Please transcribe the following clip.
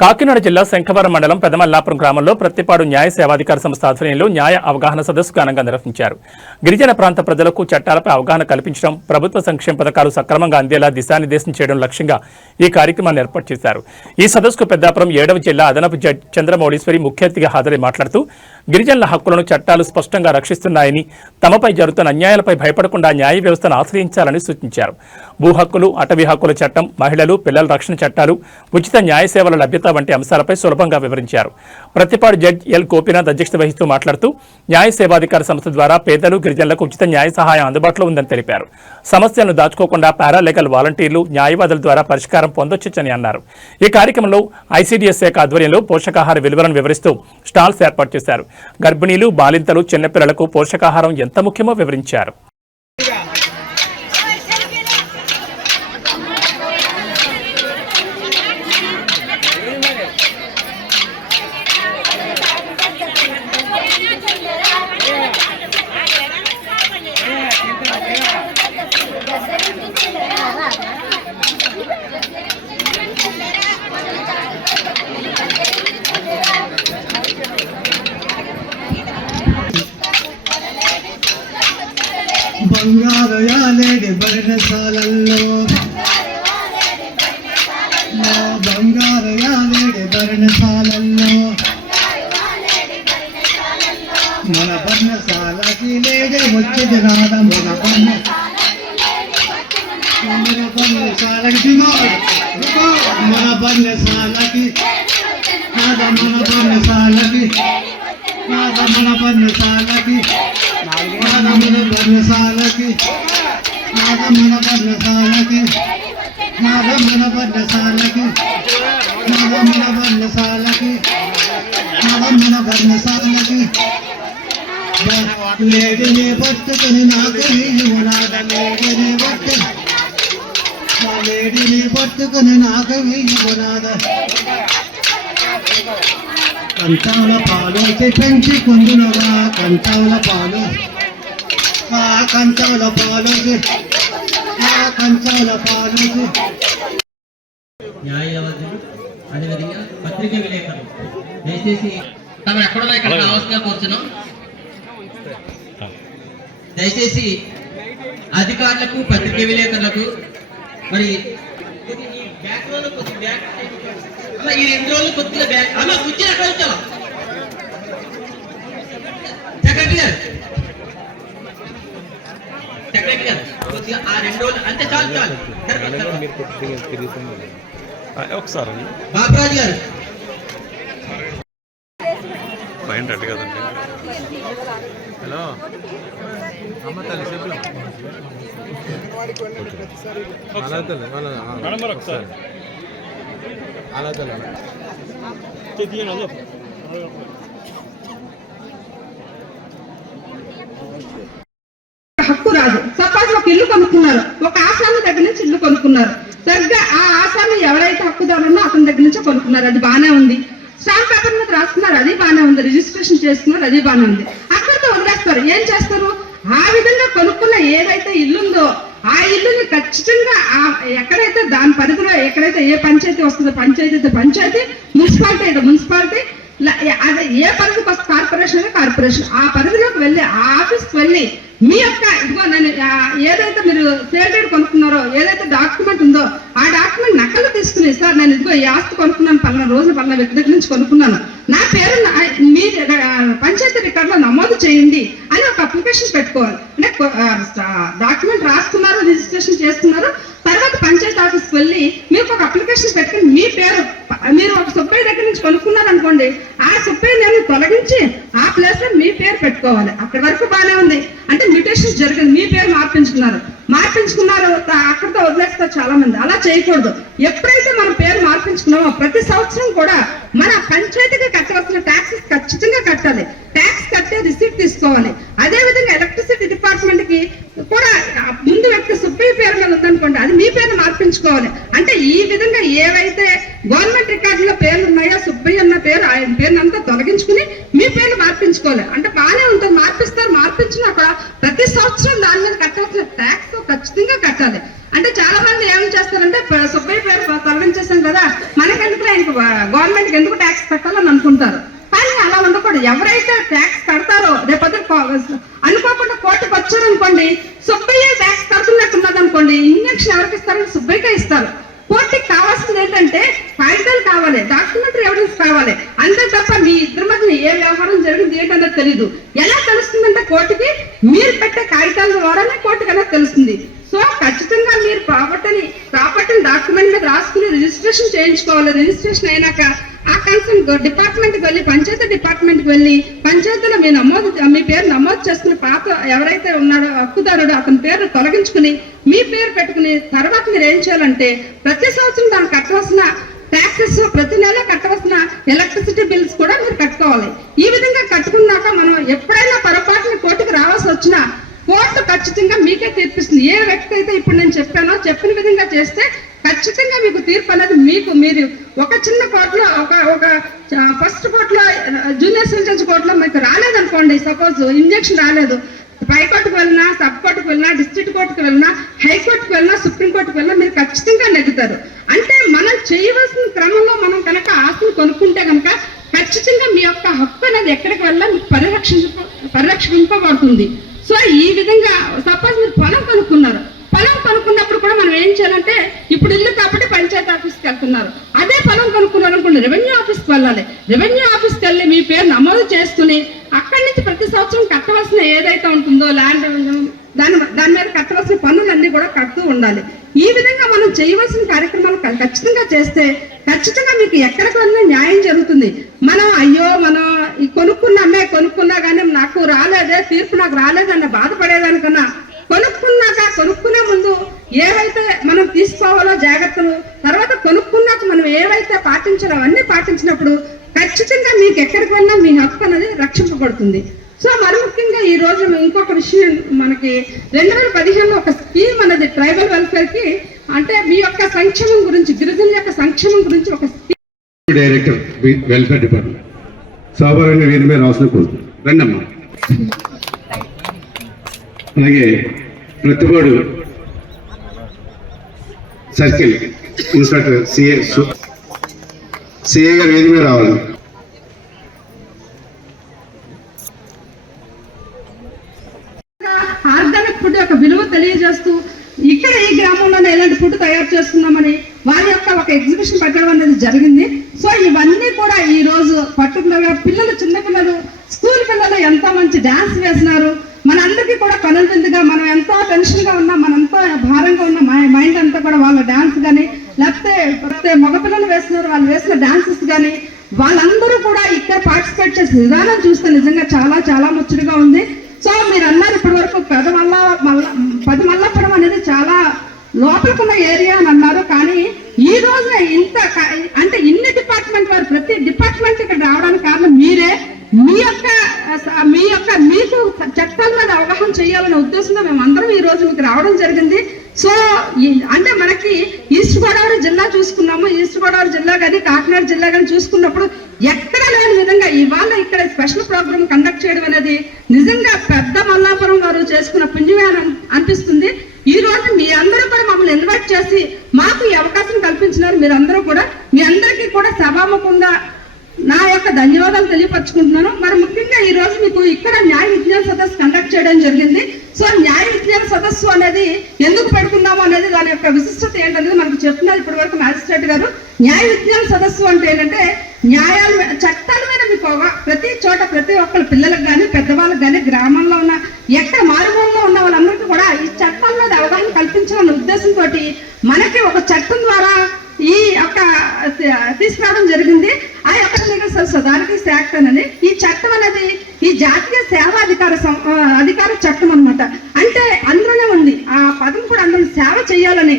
కాకినాడ జిల్లా శంఖవరం మండలం పెదమల్లాపురం గ్రామంలో ప్రత్తిపాడు న్యాయ సేవాధికార సంస్థ ఆధ్వర్యంలో న్యాయ అవగాహన సదస్సు ఘనంగా నిర్వహించారు. గిరిజన ప్రాంత ప్రజలకు చట్టాలపై అవగాహన కల్పించడం, ప్రభుత్వ సంక్షేమ పథకాలు సక్రమంగా అందేలా దిశానిర్దేశం చేయడం లక్ష్యంగా ఈ కార్యక్రమాన్ని ఏర్పాటు చేశారు. ఈ సదస్సుకు పెద్దాపురం 7వ జిల్లా అదనపు జడ్జి చంద్రమౌళీశ్వరి ముఖ్య అతిథిగా హాజరై మాట్లాడుతూ గిరిజనుల హక్కులను చట్టాలు స్పష్టంగా రక్షిస్తున్నాయని, తమపై జరుగుతున్న అన్యాయాలపై భయపడకుండా న్యాయ వ్యవస్థను ఆశ్రయించాలని సూచించారు. భూ హక్కులు, అటవీ హక్కుల చట్టం, మహిళలు, పిల్లల రక్షణ చట్టాలు, ఉచిత న్యాయ సేవల లభ్యత వంటి అంశాలపై సులభంగా వివరించారు. ప్రతిపాడు జడ్జి ఎల్ గోపీనాథ్ అధ్యక్షత వహిస్తూ మాట్లాడుతూ న్యాయ సేవాధికార సంస్థ ద్వారా పేదలు, గిరిజనులకు ఉచిత న్యాయ సహాయం అందుబాటులో ఉందని తెలిపారు. సమస్యలను దాచుకోకుండా పారాలీగల్ వాలంటీర్లు, న్యాయవాదుల ద్వారా పరిష్కారం పొందొచ్చని అన్నారు. ఈ కార్యక్రమంలో ఐసీడీఎస్ శాఖ ఆధ్వర్యంలో పోషకాహార విలువలను వివరిస్తూ స్టాల్స్ ఏర్పాటు చేశారు. గర్భిణీలు, బాలింతలు, చిన్నపిల్లలకు పోషకాహారం ఎంత ముఖ్యమో వివరించారు. బంగారు యాలేడి బర్ణశాలల్లో, మా బంగారు యాలేడి బర్ణశాలల్లో, మన బర్ణశాలకి లేడే వచ్చేది రాద, మన బర్ణశాలకి మన బర్ణశాలకి కాద, మన బర్ణశాలకి కాద, మన బర్ణశాలకి నాగమన బర్ణశాలకి, నాగమన బర్ణశాలకి, నాగమన బర్ణశాలకి, నాగమన బర్ణశాలకి, నాగమన బర్ణశాలకి లేడిని పట్టుకుని నాకు వీయునాద, లేడిని పట్టుకుని నాకు వీయునాద, కంచాల పాలు పెంచి కుందునగా, కంచాల పాలు కంచాల పాలు కంచాల పాలు. న్యాయవాదులు, అదేవిధంగా పత్రికా విలేకరులు దయచేసి తమ ఎక్కడో ఇక్కడ రావాల్సిందిగా కోరుతున్నాం. దయచేసి అధికారులకు, పత్రికా విలేకరులకు మరి ఈ 2 రోజులు కొద్దిగా బ్యాక్ అలా కూర్చొని ఎక్కడ వచ్చాం సెక్రటరీ గారు కొద్దిగా ఆ 2 రోజులు అంతే చాలు చాలు. ఒకసారి బాబురాజు గారు కదండి. హలో అమ్మ తల్లి చెప్పు అలా హక్కు రాదు. సపోజ్ ఒక ఇల్లు కొనుక్కున్నారు, ఒక ఆసామి దగ్గర నుంచి ఇల్లు కొనుక్కున్నారు. సరిగ్గా ఆ ఆసామి ఎవరైతే హక్కుదారున్నో అతని దగ్గర నుంచి కొనుక్కున్నారు, అది బాగానే ఉంది. స్టాంప్ పేపర్ మీద రాస్తున్నారు, అది బాగానే ఉంది. రిజిస్ట్రేషన్ చేస్తున్నారు, అది బాగానే ఉంది. అక్కడితో వదిలేస్తారు. ఏం చేస్తారు? ఆ విధంగా కొనుక్కున్న ఏదైతే ఇల్లుందో ఆ ఇల్లుని ఖచ్చితంగా ఎక్కడైతే దాని పరిధిలో ఎక్కడైతే ఏ పంచాయతీ వస్తుందో పంచాయతీ, మున్సిపాలిటీ అయితే మున్సిపాలిటీ, అదే ఏ పరిధికి వస్తే కార్పొరేషన్ ఆ పరిధిలోకి వెళ్ళి ఆ ఆఫీస్కి వెళ్ళి మీ యొక్క ఇదిగో నేను ఏదైతే మీరు సేల్ డీడ్ కొనుక్కున్నారో, ఏదైతే డాక్యుమెంట్ ఉందో ఆ డాక్యుమెంట్ నకలు తీసుకుని, సార్ నేను ఇదిగో ఈ ఆస్తి కొనుక్కున్నాను, పలానా రోజు పలానా వ్యక్తి దగ్గర నుంచి కొనుక్కున్నాను, నా పేరు మీ పంచాయతీ రికార్డులో నమోదు చేయండి అని ఒక అప్లికేషన్ పెట్టుకోవాలి. అంటే డాక్యుమెంట్ రాసుకున్నారు, రిజిస్ట్రేషన్ చేసుకున్నారు, తర్వాత పంచాయతీ ఆఫీస్కి వెళ్ళి మీకు ఒక అప్లికేషన్ పెట్టుకుని మీ పేరు, మీరు ఒక సుబ్బయ్య దగ్గర నుంచి కొనుక్కున్నారు అనుకోండి, ఆ సుబ్బయ్య నేను తొలగించి ఆ ప్లేస్ లో మీ పేరు పెట్టుకోవాలి. అక్కడి వరకు బాగానే ఉంది. అంటే మ్యూటేషన్ జరిగింది, మీ పేరు మార్పించుకున్నారు, అక్కడితో వదిలేస్తారు చాలా మంది. అలా చేయకూడదు. ఎప్పుడైతే మన పేరు మార్పించుకున్నామో ప్రతి సంవత్సరం కూడా మన పంచాయతీకి కట్టవలసిన ట్యాక్సెస్ ఖచ్చితంగా కట్టాలి. ట్యాక్స్ కట్టే రిసీప్ట్ తీసుకోవాలి. అదేవిధంగా ఎలక్ట్రిసిటీ డిపార్ట్మెంట్ కి కూడా ముందు వ్యక్తి సుబ్బయ్య పేరు మీద ఉందనుకోండి, అది మీ పేరు మార్పించుకోవాలి. అంటే ఈ విధంగా ఏవైతే గవర్నమెంట్ రికార్డులో పేర్లు ఉన్నాయో సుబ్బయ్య అన్న పేరు, ఆయన పేరుని అంతా తొలగించుకుని మీ పేరు మార్పించుకోవాలి. అంటే బాగానే ఉంటుంది. మార్పించినా కూడా ప్రతి సంవత్సరం దాని మీద కట్టాల్సిన ట్యాక్స్ ఖచ్చితంగా కట్టాలి. అంటే చాలా మంది ఏం చేస్తారంటే సుబ్బయ్య పేరు తొలగించేసాం కదా, మనకెందుకు ఆయనకు గవర్నమెంట్కి ఎందుకు ట్యాక్స్ కట్టాలని అనుకుంటారు. కానీ అలా ఉండకూడదు. ఎవరైతే ట్యాక్స్ కడతారో రేపొద్దు అనుకోకుండా కోర్టుకు వచ్చారనుకోండి, సుబ్బయ్య ట్యాక్స్ కడుతున్నట్టున్నది అనుకోండి, ఇంజక్షన్ ఎవరికి ఇస్తారని సుబ్బయ్యకే ఇస్తారు. కోర్టుకి కావాల్సింది ఏంటంటే కాగితాలు కావాలి, డాక్యుమెంటరీ ఎవిడెన్స్ కావాలి, అంతే తప్ప మీ ఇద్దరి మధ్య ఏ వ్యవహారం జరిగింది ఏంటనేది తెలీదు. ఎలా తెలుస్తుందంటే కోర్టుకి మీరు పెట్టే కాగితాల ద్వారానే కోర్టుకి అనేది తెలుస్తుంది. సో ఖచ్చితంగా మీరు ప్రాపర్టీని డాక్యుమెంట్ మీద రాసుకుని రిజిస్ట్రేషన్ చేయించుకోవాలి. రిజిస్ట్రేషన్ అయినాక ఆ కన్సర్న్ డిపార్ట్మెంట్కి వెళ్ళి, పంచాయతీ డిపార్ట్మెంట్కి వెళ్ళి, పంచాయతీలో మీ పేరు నమోదు చేసుకుని పాత ఎవరైతే ఉన్నాడో హక్కుదారుడు అతని పేరు తొలగించుకుని మీ పేరు పెట్టుకుని తర్వాత మీరు ఏం చేయాలంటే ప్రతి సంవత్సరం దానికి కట్టవలసిన ట్యాక్సెస్, ప్రతి నెల కట్టవలసిన ఎలక్ట్రిసిటీ బిల్స్ కూడా మీరు కట్టుకోవాలి. ఈ విధంగా కట్టుకున్నాక మనం ఎప్పుడైనా పొరపాటున కోర్టుకు రావాల్సి వచ్చినా కోర్టు ఖచ్చితంగా మీకే తీర్పిస్తుంది. ఏ వ్యక్తి అయితే ఇప్పుడు నేను చెప్పానో చెప్పిన విధంగా చేస్తే ఖచ్చితంగా మీకు తీర్పు అనేది మీరు ఒక చిన్న కోర్టులో ఒక ఫస్ట్ కోర్టులో జూనియర్ సివిల్ జడ్జి కోర్టులో మీకు రాలేదనుకోండి, సపోజ్ ఇంజక్షన్ రాలేదు, హైకోర్టుకు వెళ్ళినా, సబ్ కోర్టుకు వెళ్ళినా, డిస్ట్రిక్ట్ కోర్టుకు వెళ్ళినా, హైకోర్టుకు వెళ్ళినా, సుప్రీంకోర్టుకు వెళ్ళినా మీరు ఖచ్చితంగా నెగ్గుతారు. అంటే మనం చేయవలసిన క్రమంలో మనం కనుక ఆస్తిని కొనుక్కుంటే కనుక ఖచ్చితంగా మీ యొక్క హక్కు అనేది ఎక్కడికి వెళ్ళినా మీకు పరిరక్షింపబడుతుంది. సో ఈ విధంగా సపోజ్ మీరు పొలం కొనుక్కున్నప్పుడు కూడా మనం ఏం చేయాలంటే ఇప్పుడు ఇల్లు కాబట్టి పంచాయతీ ఆఫీస్కి వెళ్తున్నారు, అదే పొలం కొనుక్కున్నారు అనుకోండి రెవెన్యూ ఆఫీస్కి వెళ్ళాలి. రెవెన్యూ ఆఫీస్కి వెళ్ళి మీ పేరు నమోదు చేసుకుని అక్కడి నుంచి ప్రతి సంవత్సరం కట్టవలసిన ఏదైతే ఉంటుందో ల్యాండ్ దాని మీద కట్టవలసిన పన్నులన్నీ కూడా కడుతూ ఉండాలి. ఈ విధంగా మనం చేయవలసిన కార్యక్రమాలు ఖచ్చితంగా చేస్తే ఖచ్చితంగా మీకు ఎక్కడికి వెళ్ళినా న్యాయం జరుగుతుంది. మనం కొనుక్కున్నా కానీ నాకు రాలేదే, తీర్పు నాకు రాలేదన్న బాధపడేదానికన్నా కొనుక్కునే ముందు ఏవైతే మనం తీసుకోవాలో జాగ్రత్తలు, తర్వాత కొనుక్కున్నాక మనం ఏవైతే పాటించాలో అవన్నీ పాటించినప్పుడు ఖచ్చితంగా మీకు ఎక్కడికి వెళ్ళినా మీ హక్కు అనేది రక్షింపబడుతుంది. సో మరి ముఖ్యంగా ఈ రోజు ఇంకొక విషయం, మనకి 2015లో ఒక స్కీమ్ అనేది ట్రైబల్ వెల్ఫేర్ కి, అంటే మీ యొక్క సంక్షేమం గురించి, గిరిజనుల యొక్క సంక్షేమం గురించి ఒక scheme. Director welfare department Shobharani వీరి మీద రాసిన కోరుతుంది రండమ్మా. అలాగే ప్రతిపాడు సర్కిల్ ఇన్స్పెక్టర్ సిఏ గారు వేది మీద రావాలి. ఆర్గానిక్ ఫుడ్ యొక్క విలువ తెలియజేస్తూ ఇక్కడ ఈ గ్రామంలోనే ఎలాంటి ఫుడ్ తయారు చేస్తున్నామని వారి యొక్క ఒక ఎగ్జిబిషన్ పెట్టడం అనేది జరిగింది. సో ఇవన్నీ కూడా ఈ రోజు పర్టికులర్ గా చిన్నపిల్లలు, స్కూల్ పిల్లలు ఎంతో మంచి డాన్స్ వేసినారు. మనందరికీ కూడా కనువిందుగా, మనం ఎంతో టెన్షన్ గా ఉన్నా, మనంతో భారంగా ఉన్న మైండ్ అంతా కూడా వాళ్ళ డాన్స్ కానీ, లేకపోతే మగపిల్లలు వేస్తున్నారు వాళ్ళు వేసిన డాన్సెస్ కానీ, వాళ్ళందరూ కూడా ఇక్కడ పార్టిసిపేట్ చేసే విధానం చూస్తే నిజంగా చాలా చాలా ముచ్చటగా ఉంది. సో మీరు అన్నారు ఇప్పటి వరకు పది మల్లపురం అనేది చాలా లోపలికున్న ఏరియా అని అన్నారు. కానీ ఈ రోజున అంటే ఇన్ని డిపార్ట్మెంట్ వారు ప్రతి డిపార్ట్మెంట్ ఇక్కడ రావడానికి కారణం మీరే. మీకు చట్టాల మీద అవగాహన చేయాలనే ఉద్దేశంతో మేము అందరం ఈ రోజు మీకు రావడం జరిగింది. సో అంటే మనకి ఈస్ట్ గోదావరి జిల్లా చూసుకున్నాము, ఈస్ట్ గోదావరి జిల్లా కానీ కాకినాడ జిల్లా కానీ చూసుకున్నప్పుడు ఎక్కడ లేని విధంగా ఇవాళ ఇక్కడ స్పెషల్ ప్రోగ్రామ్ కండక్ట్ చేయడం అనేది నిజంగా పెద్ద మల్లాపురం వారు చేసుకున్న పుణ్యమే అనిపిస్తుంది. ఈ రోజు మీ అందరూ కూడా మమ్మల్ని ఇన్వైట్ చేసి మాకు ఈ అవకాశం కల్పించినారు. మీరందరూ కూడా, మీ అందరికీ కూడా సభాముఖంగా నా యొక్క ధన్యవాదాలు తెలియపరచుకుంటున్నాను. మరి ముఖ్యంగా ఈ రోజు మీకు ఇక్కడ న్యాయ విజ్ఞాన సదస్సు కండక్ట్ చేయడం జరిగింది. సో న్యాయ విజ్ఞాన సదస్సు అనేది ఎందుకు పెడుతున్నాము అనేది, దాని యొక్క విశిష్టత ఏంటనేది మనకు చెప్తున్నారు ఇప్పటి వరకు మ్యాజిస్ట్రేట్ గారు. న్యాయ విజ్ఞాన సదస్సు అంటే ఏంటంటే చట్టాల మీద మీకు ప్రతి చోట ప్రతి ఒక్కరు పిల్లలకు కానీ పెద్దవాళ్ళకి కానీ గ్రామంలో ఉన్న ఎక్కడ మారుమూలలో ఉన్న వాళ్ళందరికీ కూడా ఈ చట్టాల మీద అవగాహన కల్పించాలన్న ఉద్దేశంతో మనకి ఒక చట్టం ద్వారా ఈ యొక్క తీసుకురావడం జరిగింది. ఆ యొక్క లీగల్ సర్వీస్ అథారిటీ యాక్ట్ అనేది, ఈ చట్టం అనేది ఈ జాతీయ సేవా అధికార చట్టం అన్నమాట. అంటే అందులోనే ఉంది ఆ పదం కూడా అందరూ సేవ చేయాలని.